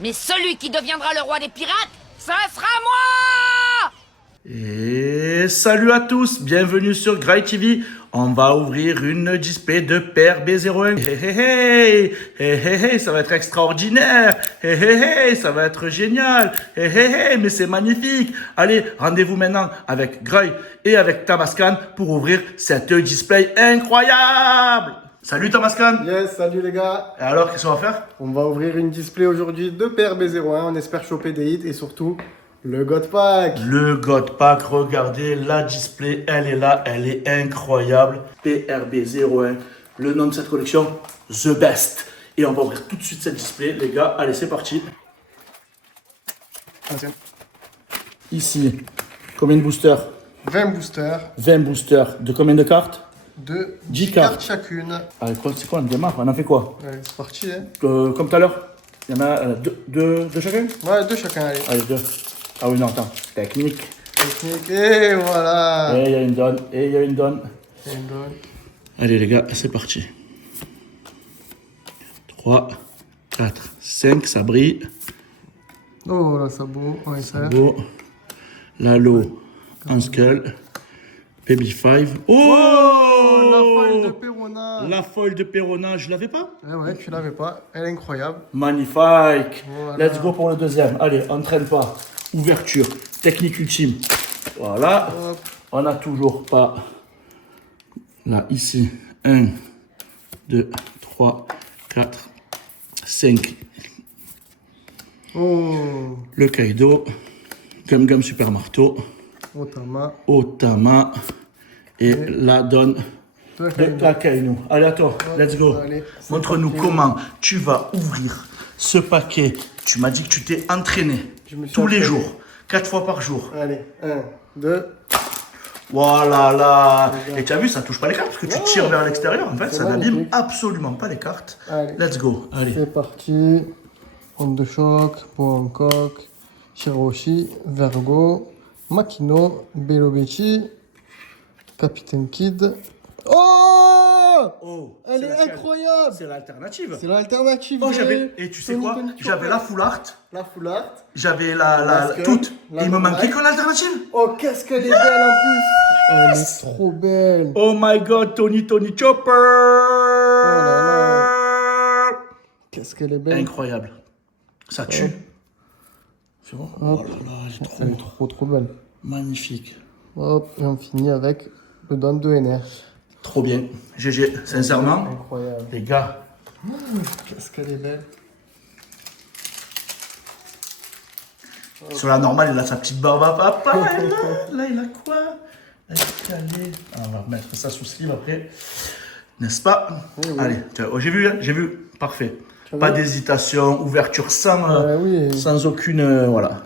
Mais celui qui deviendra le roi des pirates, ça sera moi! Et salut à tous, bienvenue sur Grail TV. On va ouvrir une display de paire B01. Ça va être extraordinaire. Ça va être génial. Mais c'est magnifique. Allez, rendez-vous maintenant avec Grail et avec Tamascan pour ouvrir cette display incroyable. Salut Tamascan. Yes, salut les gars. Et alors, qu'est-ce qu'on va faire? On va ouvrir une display aujourd'hui de paire B01. On espère choper des hits et surtout le God Pack. Le God Pack, regardez la display, elle est là, elle est incroyable. PRB01, le nom de cette collection, The Best. Et on va ouvrir tout de suite cette display, les gars. Allez, c'est parti. Ici, combien de boosters? 20 boosters, 20 boosters. De combien de cartes? de 10 10 cartes. cartes chacune. Allez, c'est quoi, on démarre, on en fait quoi? Allez, c'est parti. Hein. Comme tout à l'heure. Il y en a deux chacun? Ouais, deux chacun, allez. Allez, deux. Ah oui, non, attends. Technique. Technique, et voilà. Et il y a une donne, et il y a une donne. Et une donne. Allez les gars, c'est parti. 3, 4, 5, ça brille. Oh là, ça beau. On essaie. Beau. Lalo, en skull. Baby 5. Oh, la folle de Perona. La folle de Perona, je l'avais pas? Ouais, tu l'avais pas. Elle est incroyable. Magnifique. Voilà. Let's go pour le deuxième. Allez, on ne traîne pas. Ouverture, technique ultime. Voilà. Hop. On n'a toujours pas. Là, ici. 1, 2, 3, 4, 5. Oh, Le Kaido. Gum Gum Super Marteau. Otama. Otama. Et la donne De de Kakainu. Allez, à toi. Let's go. Allez, c'est Montre-nous parti. comment tu vas ouvrir ce paquet. Tu m'as dit que tu t'es entraîné Je me suis tous les entraîné. jours, 4 fois par jour. Allez, 1, 2. Voilà, là. Et tu as vu, ça touche pas les cartes parce que tu Ouais, tires vers l'extérieur. En fait, c'est ça n'abîme magnifique. absolument pas les cartes. Allez. Let's go. Allez. C'est parti. Onde de choc, Hancock, Shiroshi, Vergo, Makino, Belobechi, Capitaine Kid. Oh, Oh, elle est laquelle? incroyable. C'est l'alternative. C'est l'alternative. Oh, de j'avais. Et tu sais Tony quoi? Tony J'avais Chopper. la full art. La full art. J'avais la Skull, toute. la Et il me normale. manquait qu'une alternative. Oh, qu'est-ce qu'elle est belle en plus. Elle est trop belle. Oh my god, Tony Chopper. là. Qu'est-ce qu'elle est belle. Incroyable. Ça tue. C'est bon? Oh là là, elle est trop, Elle est trop belle. magnifique. Hop, et on finit avec le don de NR. Trop bien. GG, sincèrement, Incroyable. les gars. Qu'est-ce qu'elle est belle. Sur la normale, il a sa petite barbe à papa. Là, il a quoi? Là, il est calé. Ah, on va remettre ça sous sleeve après. N'est-ce pas? Oui, oui. Allez, tiens, oh, j'ai vu, hein, j'ai vu. Parfait. Tu as Pas vu? d'hésitation, ouverture Oui. sans aucune. Voilà.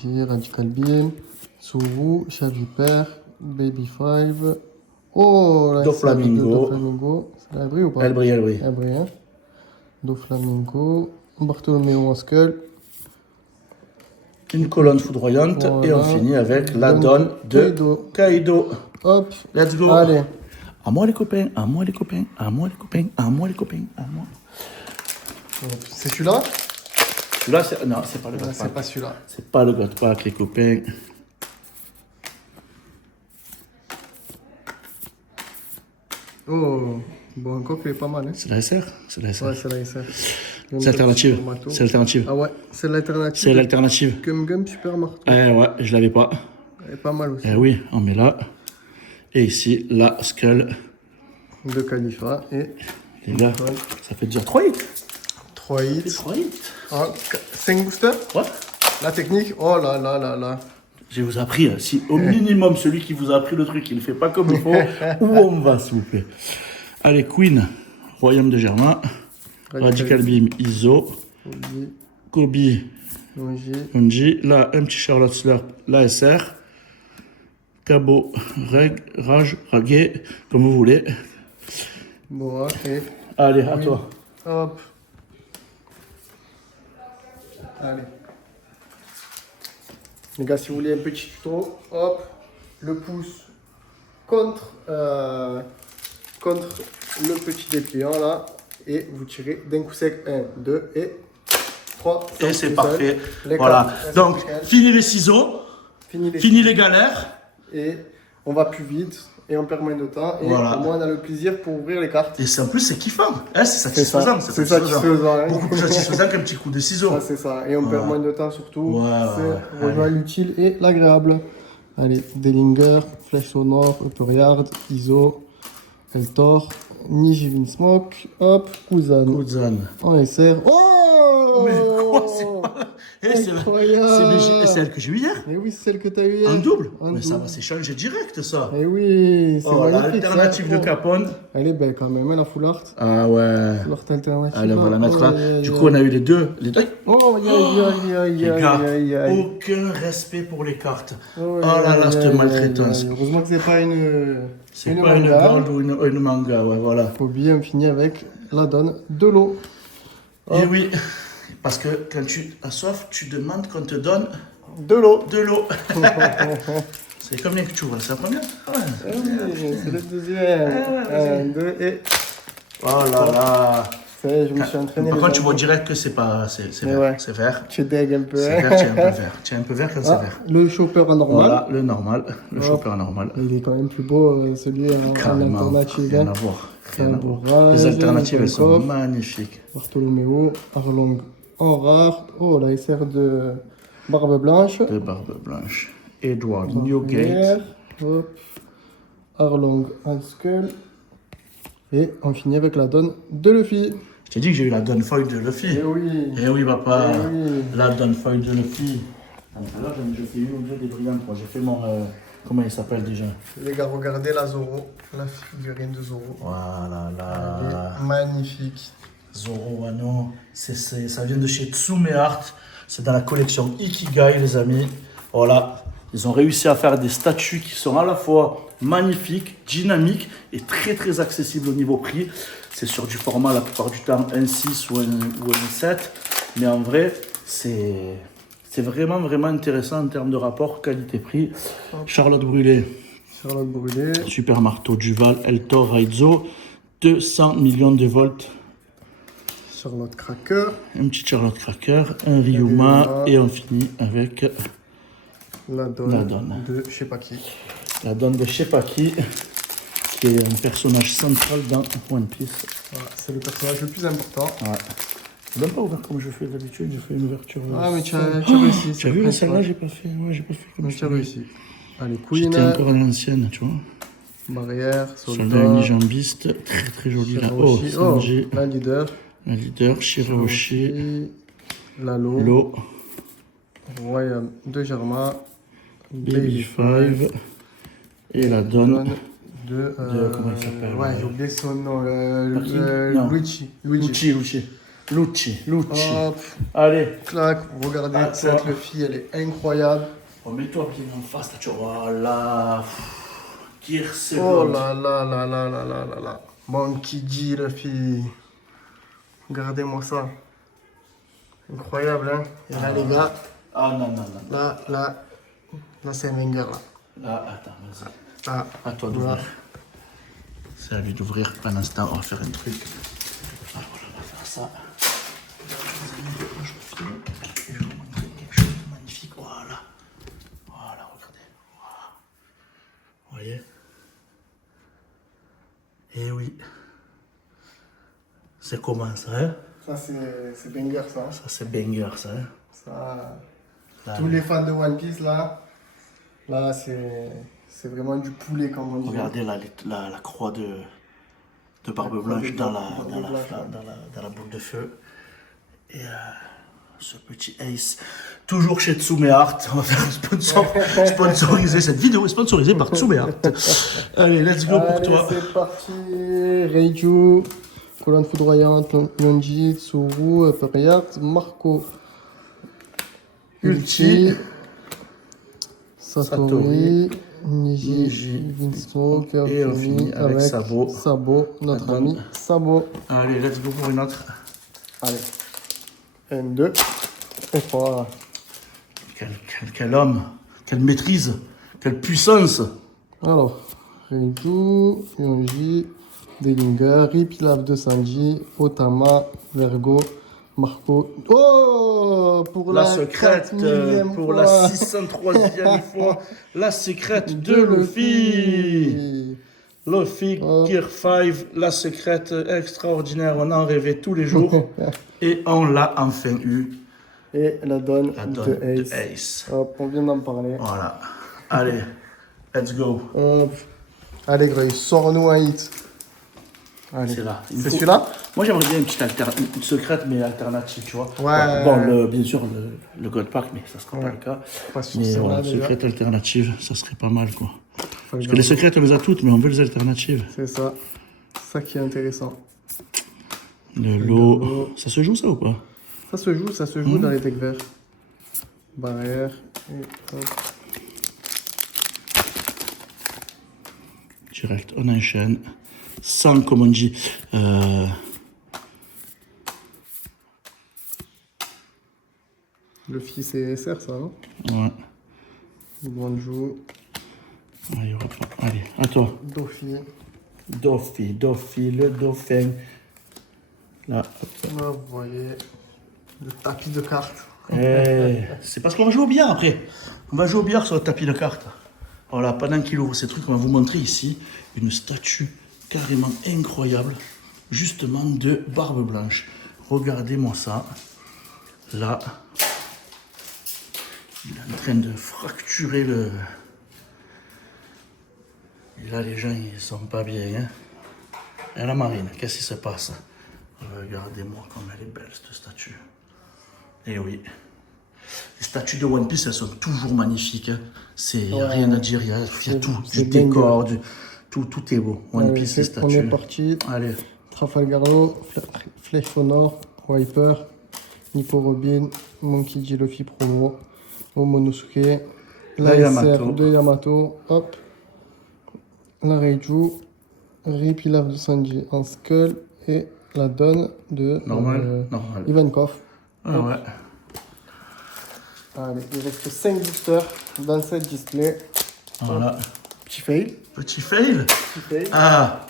Gigi, Radical Beam, Souvou, Chat Viper, Baby 5. Oh, là, Doflamingo. Doflamingo. Ça brille ou pas? Elle brille, elle brille. Elle brille, hein. Doflamingo, Bartholoméo en skull. Une colonne foudroyante et on Voilà. finit avec la Donne donne de Kaido. Kaido. Hop. Let's go. Allez. À moi les copains, à moi les copains, à moi les copains, à moi les copains, à moi. C'est celui-là? Celui-là, c'est... Non, c'est pas le God C'est Pack. pas celui-là. C'est pas le God Pack, les copains. Oh, bon, encore qu'il est pas mal, hein. C'est la SR. C'est la SR. Ouais, c'est la SR. C'est l'alternative. C'est l'alternative. Ah ouais, c'est l'alternative. C'est l'alternative. Gum Gum Super Marteau. Ouais, je l'avais pas. Elle est pas mal aussi. Eh oui, on met là. Et ici, la Skull. De Khalifa et Les gars, ça fait déjà 3 hits. 3 hits. 3 hits. 5 boosters. Ouais. La technique, oh là là là là. Je vous ai appris, si au minimum celui qui vous a appris le truc, il ne fait pas comme il faut, où on va, s'il vous plaît. Allez, Queen, Royaume de Germain, Radical Beam, ISO, Kobe, Unji, là, un petit Charlotte Slurp, l'ASR, Cabo, Rage, Raguet, comme vous voulez. Bon, ok. Allez, à toi. Hop. Allez. Les gars, si vous voulez un petit tuto, hop, le pouce contre le petit dépliant là, et vous tirez d'un coup sec 1, 2 et 3. Et c'est parfait. Les Voilà. cartes, Donc, nickel. fini les ciseaux, fini les galères. Et on va plus vite et on perd moins de temps. Et Voilà. au moins on a le plaisir pour ouvrir les cartes. Et en plus, c'est kiffant. Hein, c'est satisfaisant. C'est satisfaisant. Hein. Beaucoup plus satisfaisant qu'un petit coup de ciseaux. Ah, c'est ça. Et on perd moins de temps surtout. Ouais, C'est rejoint l'utile et l'agréable. Allez, Dellinger, Flèche sonore, Upper Yard, ISO, Eltor, Nijivin Smoke, hop, Kuzan. Kuzan. En SR. Oh Mais quoi, c'est pas... Eh, incroyable. c'est elle que j'ai eu hier. Et oui, c'est celle que tu as eu hier. En double. En Mais ça double. va s'échanger direct, ça. Et oui, c'est Oh, magnifique. l'alternative ça. de Capone. Elle est belle quand même, hein, la full art. Ah ouais. Full art alternative. Allez, on va la mettre là. Oh, Du coup, on a eu les deux. Les deux. Oh, aïe, aïe, aïe, Les aïe, gars, aïe, aïe. aucun respect pour les cartes. Oh là là, cette aïe, maltraitance. aïe. Heureusement que c'est pas une. C'est pas une manga. gold ou une manga, ouais, voilà. Faut bien finir avec la donne de l'eau. Et oui, parce que quand tu as soif, tu demandes qu'on te donne De l'eau. de l'eau. C'est combien que tu vois? C'est la première? Ouais. Eh oui, c'est le deuxième. Un, deux et. Oh là là. Je me suis entraîné. Par les contre, tu amis. vois direct que c'est pas... C'est Mais vert. ouais. C'est vert. Tu deg un peu. C'est hein. vert, tu es un peu vert. Tu es un peu vert quand c'est Ah, vert. le chopper en normal. Voilà, le normal. Le chopper normal. Il est quand même plus beau, celui en Carrément, alternative. rien hein. à voir. Rien à voir. Saint-Bourrage, Les alternatives, elles sont Volkov, magnifiques. Bartholoméo, Arlong en rare. Oh, la SR de Barbe Blanche. De Barbe Blanche. Edward Newgate. Hop. Arlong en skull. Et on finit avec la donne de Luffy. Je t'ai dit que j'ai eu la Dunfoil de Luffy. Eh oui. Eh oui, papa. Eh oui. La Dunfoil de Luffy. Tout à l'heure, j'ai fait une ou deux des brillantes. Moi, j'ai fait mon... comment il s'appelle déjà? Les gars, regardez la Zoro. La figurine de Zoro. Voilà, Elle là. est magnifique. Zoro Wano. Ça vient de chez Tsume Art. C'est dans la collection Ikigai, les amis. Voilà. Ils ont réussi à faire des statues qui sont à la fois magnifiques, dynamiques et très très accessibles au niveau prix. C'est sur du format la plupart du temps 1.6 ou un 7. Mais en vrai, c'est vraiment vraiment intéressant en termes de rapport qualité-prix. Charlotte Brûlé, Charlotte Brûlé. Super Marteau Duval, Eltor Raizo, 200 millions de volts. Charlotte Cracker. Un petit Charlotte Cracker, un Ryuma Ryuma. et on finit avec La donne, La donne. de je sais pas qui. la donne de je sais pas qui est un personnage central dans One Piece. Voilà, c'est le personnage le plus important. Ouais. Je l'ai pas ouvert comme je fais d'habitude, j'ai fait une ouverture. Ah, mais tu as réussi. Tu as vu, celle-là, j'ai pas fait. Ouais, j'ai pas fait comme Mais je tu as réussi. Allez, J'étais Queen, encore à l'ancienne, tu vois. barrière, Soldat soldat, unijambiste, très très joli là. Oh, Shirahoshi. Sanji, La leader, la leader, Shirahoshi, Lalo, Lo, Royal de Germa, Baby Five et la donne. de comment il s'appelle, Ouais, j'ai oublié son nom. Parking Non. Luigi. Lucci. Hop, Allez, clac, regardez, Ah, cette toi. fille, elle est incroyable. remets-toi bien en face, là, tu vois. Voilà. Gears Oh là là là là là là là là. Monkey D, la fille. Regardez-moi ça. Incroyable, hein. Et là, les gars, Ah non, non, non. là, c'est un banger, là. Là, attends, vas-y. Là, À toi d'ouvrir. Voilà. C'est à lui d'ouvrir. Pendant ce temps, on va faire un truc. Ah, voilà, on va faire ça. Je refile. Et je vais vous montrer quelque chose de magnifique. Voilà. Voilà, regardez. Voilà. Vous voyez? Eh oui. C'est comment ça, hein? ça, c'est banger, ça. Ça, c'est banger, ça, hein? Ça, Là, tous les fans de One Piece, là, c'est vraiment du poulet, comme on dit. regardez la croix de Barbe Blanche dans la boule de feu. Et ce petit Ace, toujours chez Tsume Art. On va faire un sponsoriser. Cette vidéo est sponsorisée par Tsume Art. Allez, let's go pour Allez, toi. c'est parti. Reiju, colonne foudroyante, Yonji, Tsuru, Upper Yard, Marco, Ulti, Satori, Niji, Niji, Vinsmoke, et on finit avec Sabo. Sabo, notre La ami donne. Sabo. Allez, let's go pour une autre. Allez. 1, 2, et 3. Quel homme, quelle maîtrise, quelle puissance. Alors, Reiju, Yonji, Dellinger, Ripilave de Sanji, Otama, Vergo, Marco. Oh, pour La la secrète, 4000e pour fois. la 603e fois, la secrète de Luffy. Luffy, Oh. Gear 5, la secrète extraordinaire, on en rêvait tous les jours. Et on l'a enfin eu, Et la donne, la donne de de Ace. Ace. Hop, on vient d'en parler. Voilà. Allez, let's go. Hop. Allez, Grey, sors-nous un hit. Allez. C'est là. C'est celui-là? Moi, j'aimerais bien une secrète, mais alternative, tu vois. Ouais. Bon, bien sûr, le God Pack, mais ça sera pas le cas. Pas sur Mais celle-là, voilà, déjà. secrète alternative, ça serait pas mal, quoi. Parce que Regarde. les secrètes, on les a toutes, mais on veut les alternatives. C'est ça. C'est ça qui est intéressant. Le lot, ça se joue, ça, ou pas? Ça se joue dans les decks verts. Barrière. Et hop. Direct, on enchaîne. Sans, comme on dit, Le fils et SR, ça, non? ouais. Guanju. Allez, hop, allez, à toi. Dofi. Dofi, le dauphin. Là, Là, vous voyez le tapis de cartes. c'est parce qu'on va jouer au billard après. On va jouer au billard sur le tapis de cartes. Voilà, pendant qu'il ouvre ces trucs, on va vous montrer ici une statue carrément incroyable, justement de Barbe Blanche. Regardez-moi ça. Là, il est en train de fracturer le... Et là, les gens, ils sont pas bien. Hein. Et la marine, qu'est-ce qui se passe? Regardez-moi comme elle est belle, cette statue. Et oui. Les statues de One Piece, elles sont toujours magnifiques. Il n'y a rien à dire, il y a tout. Du décor, tout est beau. One Piece, les statues. On est parti. Allez. Trafalgar Law, Flèche au Nord, Wiper, Nico Robin, Monkey D. Luffy promo, Momonosuke, la SR de Yamato, hop, la Reiju, Repilar de Sanji en Skull et la donne de Normal. Ivankov. Ah ouais. Allez, il reste 5 boosters dans cette display. Voilà. Petit fail. Petit fail. Ah.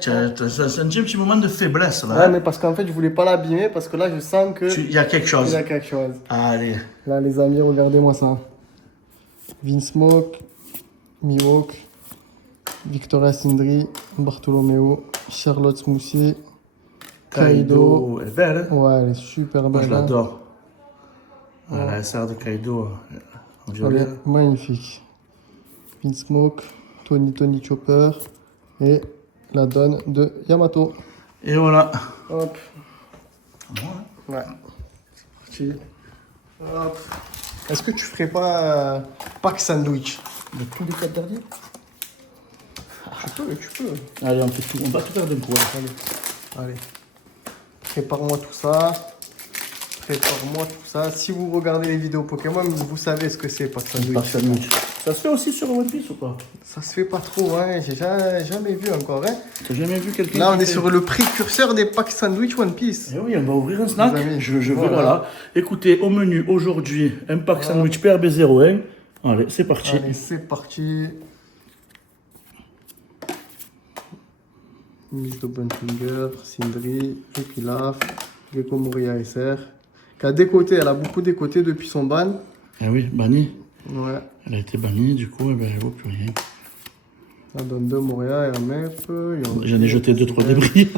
Tu as senti un petit moment de faiblesse là. Ouais, mais parce qu'en fait, je voulais pas l'abîmer parce que là, je sens que Il y a quelque chose. il y a quelque chose. Allez. Là, les amis, regardez-moi ça. Vinsmoke, Mihawk, Victoria Sindri, Bartolomeo, Charlotte Smoothie, Kaido. Elle est belle. Hein. Ouais, elle est super Moi, belle. je hein. l'adore. Ah, la SR de Kaido en Elle violet. est magnifique. Vinsmoke, Tony Chopper et la donne de Yamato. Et voilà. Hop. Moi, Ouais. C'est parti. Hop. Est-ce que tu ferais pas pack sandwich de tous les 4 derniers. Tu peux. Allez, on fait tout. On va tout faire d'un coup. Allez. Prépare-moi tout ça. Si vous regardez les vidéos Pokémon, vous savez ce que c'est, pack sandwich. Pack sandwich. Ça se fait aussi sur One Piece ou pas? Ça se fait pas trop, hein. J'ai jamais vu encore, hein. T'as jamais vu quelqu'un? Là, on qui est fait- sur le précurseur des packs sandwich One Piece. Eh oui, on va ouvrir un snack. Les amis, Je veux, voilà. voilà. Écoutez, au menu aujourd'hui, un pack sandwich PRB01. Allez, c'est parti. Allez, c'est parti. Miss de Bunfinger, Sindri, Epilaf, Gecko Moria SR. Qui a décoté, elle a beaucoup décoté depuis son ban. Eh oui, bannie. Ouais. Elle a été bannie, du coup, eh ben, elle vaut plus rien. La donne de Moria et MF. J'en ai jeté 2-3 débris.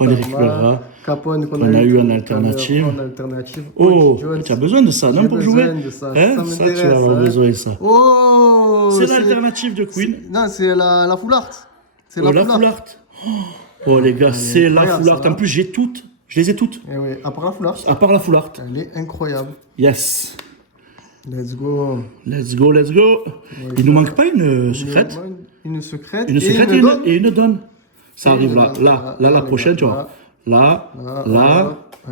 On les récupérera. Capone qu'on a eu en alternative. Oh, tu as besoin de ça, non, pour jouer? De ça. Hein, ça, tu vas avoir besoin de ça. Oh, C'est l'alternative de Queen. Non, c'est la full art. C'est Oh, la full art. Oh, les gars, c'est la incroyable, full art. ça. En plus, j'ai toutes. Je les ai toutes. Et oui, à part la full art, À part la full art. elle est incroyable. Yes. Let's go. Let's go, let's go. Il nous manque pas une secrète? Une secrète. Une secrète et une donne. Ça Et arrive une là, donne. là, la Là, prochaine, tu vois. Là,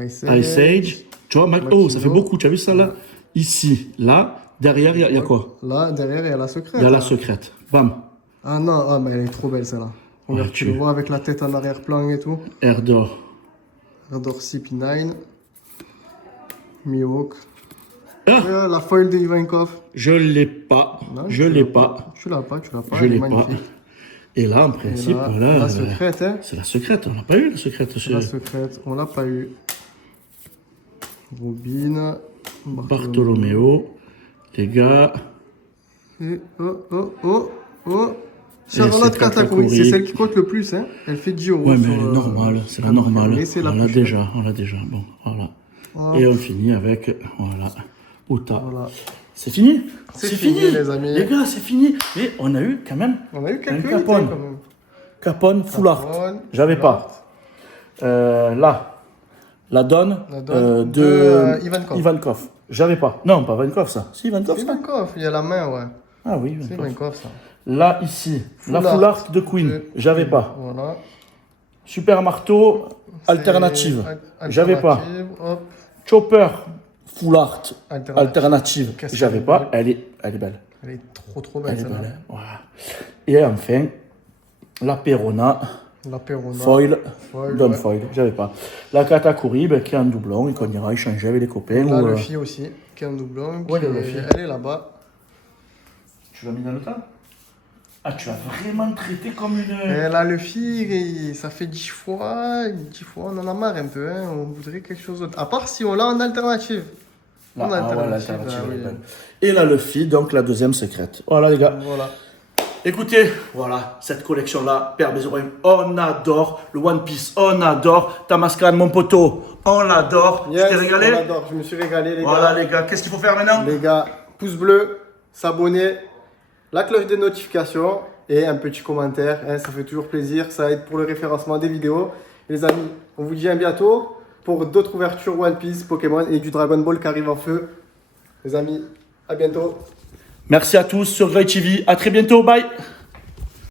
Ice Ice Age. Tu vois, oh, ça fait beaucoup, tu as vu ça là? Ici, là, derrière, il y a quoi? Là, derrière, il y a la secrète. Il y a la là. secrète. Bam. Ah non, ah, mais elle est trop belle celle-là. Regarde, Ouais, tu tu- le vois avec la tête en arrière-plan et tout. Air d'or. Rador CP9. Mihawk. Ah, La foil de Ivankov. je l'ai pas. Non, Je tu l'ai l'as pas. Tu l'as pas. Je elle est l'ai pas. magnifique. Et là, en Et principe, là, voilà. la secrète, hein. C'est la secrète. On n'a pas eu la secrète. La secrète, on l'a pas eu. Robin. Bartolomeo. Les gars. Et oh. c'est Charlotte Katakuri, Katakuri. c'est celle qui compte le plus. Hein. Elle fait 10 euros. Ouais, mais sur, elle est normale. C'est la normale. mais c'est la On l'a plus déjà. On l'a déjà. Bon, voilà. Voilà. Et on finit avec, voilà, Uta. Voilà. C'est fini. C'est fini, les amis. Les gars, c'est fini. Mais on a eu quand même On a eu quelques un unités Capone. quand même. Capone full art. Capone, J'avais full pas. Là, la donne, La donne de Ivankov. Ivankov. J'avais pas. Non, pas Ivankov, ça. Si, Ivankov, C'est ça. Ivankov, il y a la main, ouais. Ah oui, C'est Ivankov. Ivankov, ça. Là, ici, la Full full art art de Queen. J'avais pas. Voilà. Super marteau, C'est alternative. alternative, J'avais pas. Hop. Chopper, full art, Alternative. alternative. Qu'est-ce J'avais qu'elle pas. est Elle est belle. Elle est trop belle, Elle est celle-là. belle. Voilà. Et enfin, la Perona, La Perona. foil, Foil, Don ouais. foil. J'avais pas. La Katakuri, qui est en doublon et qu'on ira échanger avec les copains. Là, ou, le Luffy aussi, qui est un doublon. Ouais, qui le est- Luffy. Elle est là-bas. Tu l'as mis dans le tas? Ah, tu l'as vraiment traité comme une. Et là, le Luffy, ça fait 10 fois. 10 fois, on en a marre un peu. Hein. On voudrait quelque chose d'autre. À part si on l'a en alternative. Là, En ah ouais, alternative, l'alternative, ah elle est oui. belle. Et la Luffy, donc la deuxième secrète. Voilà, les gars. Voilà. Écoutez, voilà, cette collection-là, Père Bézorin, on adore. Le One Piece, on adore. Tamascan, mon poteau, on l'adore. Yes, tu t'es régalé? on adore. Je me suis régalé, les Voilà, gars. les gars. Qu'est-ce qu'il faut faire maintenant? Les gars, pouce bleu, s'abonner, la cloche des notifications et un petit commentaire. Hein, ça fait toujours plaisir. Ça aide pour le référencement des vidéos. Et les amis, on vous dit à bientôt pour d'autres ouvertures One Piece, Pokémon et du Dragon Ball qui arrive en feu. Les amis, à bientôt. Merci à tous sur Grey TV. À très bientôt. Bye.